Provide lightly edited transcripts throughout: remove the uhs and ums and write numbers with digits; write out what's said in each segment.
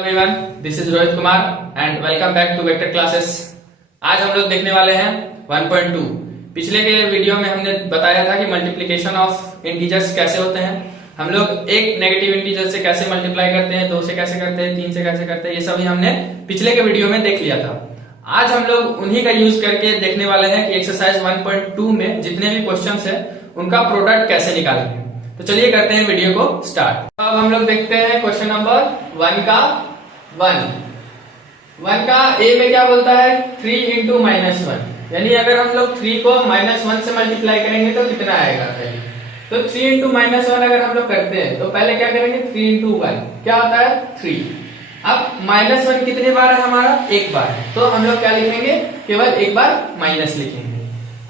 Everyone, this is Rohit Kumar and welcome back to Vector classes. आज हम लोग देखने वाले हैं 1.2। पिछले के वीडियो में हमने बताया था कि मल्टीप्लिकेशन ऑफ इंटीजर्स कैसे होते हैं। हम लोग एक नेगेटिव इंटीजर से कैसे मल्टीप्लाई करते हैं, 2 से कैसे करते हैं, 3 से कैसे करते हैं, ये सभी हमने पिछले के वीडियो में देख लिया था। आज हम लोग उन्हीं का यूज करके देखने वाले हैं कि एक्सरसाइज 1.2 में जितने भी क्वेश्चंस हैं उनका प्रोडक्ट कैसे निकालेंगे। तो चलिए करते हैं वीडियो को स्टार्ट। अब हम लोग देखते हैं क्वेश्चन नंबर 1 का 1 का ए में क्या बोलता है 3 इंटू -1, यानी अगर हम लोग 3 को -1 से मल्टीप्लाई करेंगे तो कितना आएगा। पहले तो 3 इंटू -1 अगर हम लोग करते हैं तो पहले क्या करेंगे 3 इंटू 1 क्या होता है 3। अब -1 कितने बार है हमारा, एक बार है, तो हम लोग क्या लिखेंगे केवल एक बार माइनस लिखेंगे।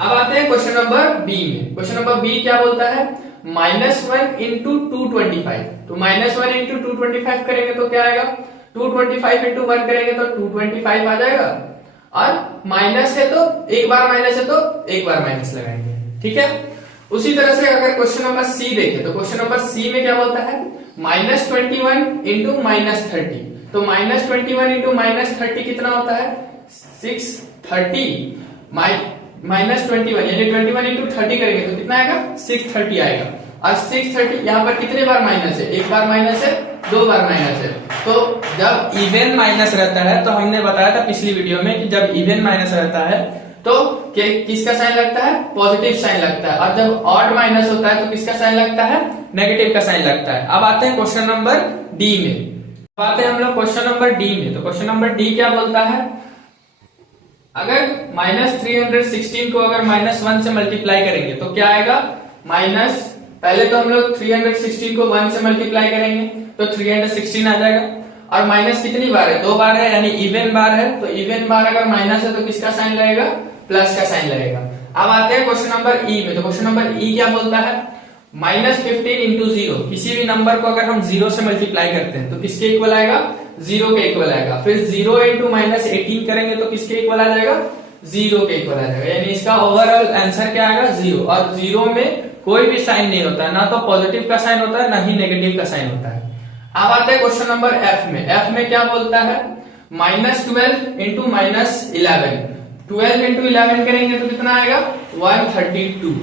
अब आते हैं क्वेश्चन नंबर बी में। क्वेश्चन नंबर बी क्या बोलता है -1 इंटू 225। तो -1 इंटू 225 करेंगे तो क्या आएगा 225 इंटू 1 करेंगे तो 225 आ जाएगा, और माइनस है तो एक बार माइनस है तो एक बार माइनस लगाएंगे। ठीक है, उसी तरह से अगर क्वेश्चन नंबर सी देखें तो क्वेश्चन नंबर सी में क्या बोलता है -21 इंटू -30। तो -21 इंटू -30 कितना होता है 630। -21 यानी 21 इंटू 30 करेंगे तो कितना आएगा 630 आएगा। और 630 यहाँ पर कितने बार माइनस है, एक बार माइनस है, 2 बार माइनस है। तो जब इवन माइनस रहता है तो हमने बताया था पिछली वीडियो में कि जब इवन माइनस रहता है तो किसका साइन लगता है, पॉजिटिव साइन लगता है, और जब ऑड माइनस होता है तो किसका साइन लगता है, नेगेटिव का साइन लगता है। अब आते हैं क्वेश्चन नंबर डी में। अब आते हैं हम लोग क्वेश्चन नंबर डी में। तो क्वेश्चन नंबर डी क्या बोलता है, अगर -316 को अगर -1 से मल्टीप्लाई करेंगे तो क्या आएगा माइनस, पहले तो हम लोग 316 को 1 से मल्टीप्लाई करेंगे तो 316 आ जाएगा, और माइनस कितनी बार है, 2 बार है, यानी इवन बार है। तो इवन बार अगर माइनस है तो किसका साइन लगेगा, प्लस का साइन लगेगा। अब आते हैं क्वेश्चन नंबर ई में। तो क्वेश्चन नंबर ई क्या बोलता है -15 इंटू 0। किसी भी नंबर को अगर हम 0 से मल्टीप्लाई करते हैं तो किसके इक्वल आएगा, 0 के इक्वल आएगा। फिर 0 इंटू -18 करेंगे तो किसके इक्वल आ जाएगा, 0 के इक्वल आ जाएगा, यानी इसका ओवरऑल आंसर क्या आएगा 0। और 0 में कोई भी साइन नहीं होता है, ना तो पॉजिटिव का साइन होता है ना ही नेगेटिव का साइन होता है। अब आते हैं क्वेश्चन नंबर एफ में। एफ में क्या बोलता है -12 इंटू -11। 12 इंटू 11 करेंगे तो कितना आएगा 132,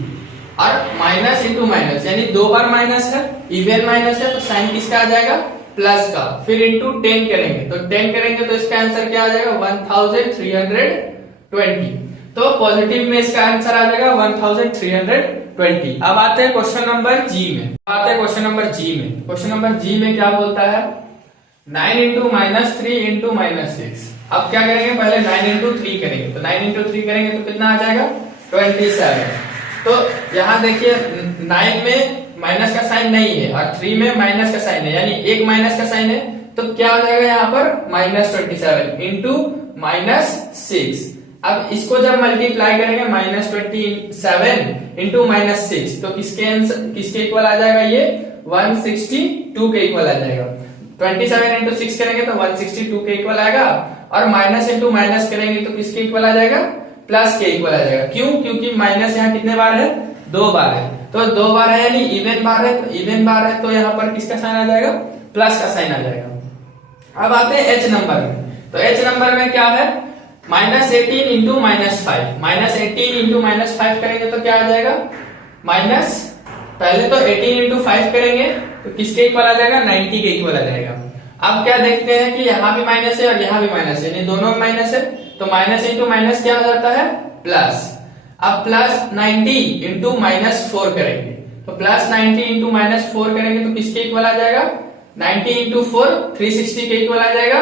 और माइनस इंटू माइनस यानी 2 बार माइनस है, इवन माइनस है तो साइन किसका आ जाएगा, प्लस का। फिर इंटू 10 करेंगे तो 10 करेंगे तो इसका आंसर क्या आ जाएगा 1320। तो पॉजिटिव में इसका आंसर आ जाएगा 1320। अब आते हैं क्वेश्चन नंबर जी में। आते हैं क्वेश्चन नंबर जी में। क्वेश्चन नंबर जी में क्या बोलता है 9 इंटू -3 इंटू -6। अब क्या करेंगे, पहले 9 इंटू 3 करेंगे। तो 9 इंटू 3 करेंगे तो कितना आ जाएगा 27। तो यहाँ देखिए 9 में माइनस का साइन नहीं है और 3 में माइनस का साइन है, यानी एक माइनस का साइन है, तो क्या हो जाएगा यहाँ पर -27 इंटू -6। अब इसको जब मल्टीप्लाई करेंगे -27 इंटू -6 तो किसके इक्वल आ जाएगा, ये 162 के इक्वल आ जाएगा। 27 इंटू 6 करेंगे तो 162 के इक्वल आएगा, और माइनस इंटू माइनस करेंगे तो किसके इक्वल आ जाएगा, प्लस के इक्वल आ जाएगा। क्यों, क्योंकि माइनस यहाँ कितने बार है, 2 बार है। तो 2 बार है यानी इवन बार है, तो इवन बार है तो यहाँ पर किसका साइन आ जाएगा, प्लस का साइन आ जाएगा। अब आते हैं एच नंबर में। तो एच नंबर में क्या है -18 इंटू -5। -18 इंटू -5 करेंगे तो क्या आ जाएगा माइनस, पहले तो 18 इंटू 5 करेंगे तो किसके इक्वल आ जाएगा 90 के इक्वल आ जाएगा। अब क्या देखते हैं कि यहाँ भी माइनस है और यहाँ भी माइनस है, यानी दोनों में माइनस है, तो माइनस इंटू माइनस क्या हो जाता है प्लस। अब प्लस 90 इंटू -4 करेंगे तो प्लस 90 इंटू -4 करेंगे तो किसके इक्वल आ जाएगा 90 इंटू 4 360 के इक्वल आ जाएगा।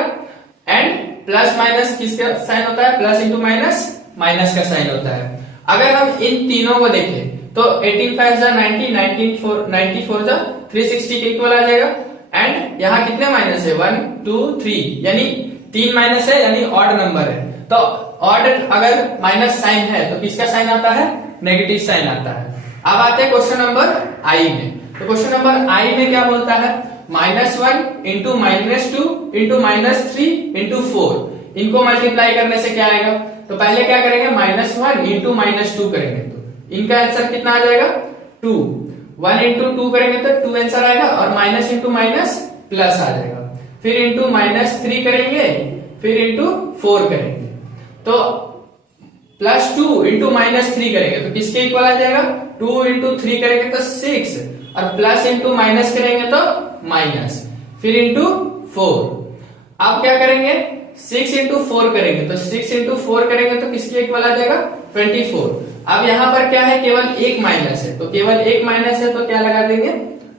एंड प्लस माइनस किसका साइन होता है, प्लस इंटू माइनस माइनस का साइन होता है। अगर हम इन तीनों को देखें तो 18 5 जा 90, 94 जा 360 के इक्वल आ जाएगा। एंड यहाँ कितने माइनस है 1 2 3, यानी 3 माइनस है, यानी ऑड नंबर है। तो ऑड अगर माइनस साइन है तो किसका साइन आता है, नेगेटिव साइन आता है। अब आते हैं क्वेश्चन नंबर आई में। तो क्वेश्चन नंबर आई में क्या बोलता है -1 इंटू -2 इंटू -3 इंटू 4। इनको मल्टीप्लाई करने से क्या आएगा, तो पहले क्या करेंगे -1 इंटू -2 करेंगे तो इनका आंसर कितना आ जाएगा 2। 1 इंटू 2 करेंगे तो 2 आंसर आएगा, और माइनस इंटू माइनस प्लस आ जाएगा। फिर इंटू -3 करेंगे, फिर इंटू 4 करेंगे। तो +2 इंटू -3 करेंगे तो किसके इक्वल आ जाएगा? 2 इंटू 3 करेंगे तो 6, और प्लस इंटू माइनस करेंगे तो माइनस, फिर इंटू 4। अब क्या करेंगे? 6 इंटू 4 करेंगे तो 6 इंटू 4 करेंगे तो किसके इक्वल आ जाएगा? 24। अब यहां पर क्या है? केवल एक माइनस है, तो केवल एक माइनस है तो क्या लगा देंगे?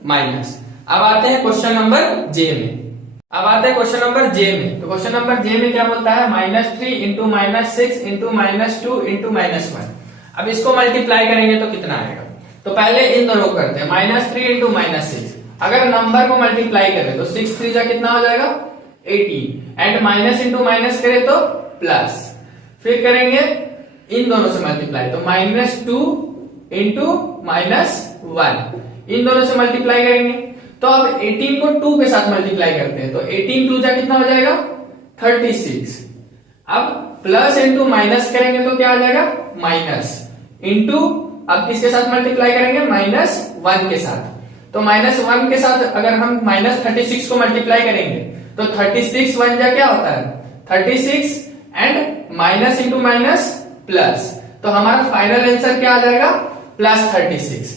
माइनस। अब आते हैं क्वेश्चन नंबर जे में। अब आते हैं क्वेश्चन नंबर जे में। तो क्वेश्चन नंबर जे में क्या बोलता है? -3 इंटू -6 इंटू -2 इंटू -1। अब इसको मल्टीप्लाई करेंगे तो कितना आएगा? तो पहले इन दोनों को करते हैं। -3 इंटू -6, अगर नंबर को मल्टीप्लाई करें तो 6 3 जा कितना हो जाएगा? 18, एंड माइनस इंटू माइनस करें तो प्लस, फिर करेंगे इन दोनों से मल्टीप्लाई तो -2 इंटू -1, इन दोनों से मल्टीप्लाई करेंगे। तो अब 18 को 2 के साथ मल्टीप्लाई करते हैं तो 18 2 जा कितना हो जाएगा? 36। अब प्लस इंटू माइनस करेंगे तो क्या आ जाएगा? माइनस, इंटू अब किसके साथ मल्टीप्लाई करेंगे? -1 के साथ। तो -1 के साथ अगर हम -36 को मल्टीप्लाई करेंगे तो 36 1 जा क्या होता है? 36, and minus into minus plus, तो हमारा फाइनल आंसर क्या आ जाएगा? +36।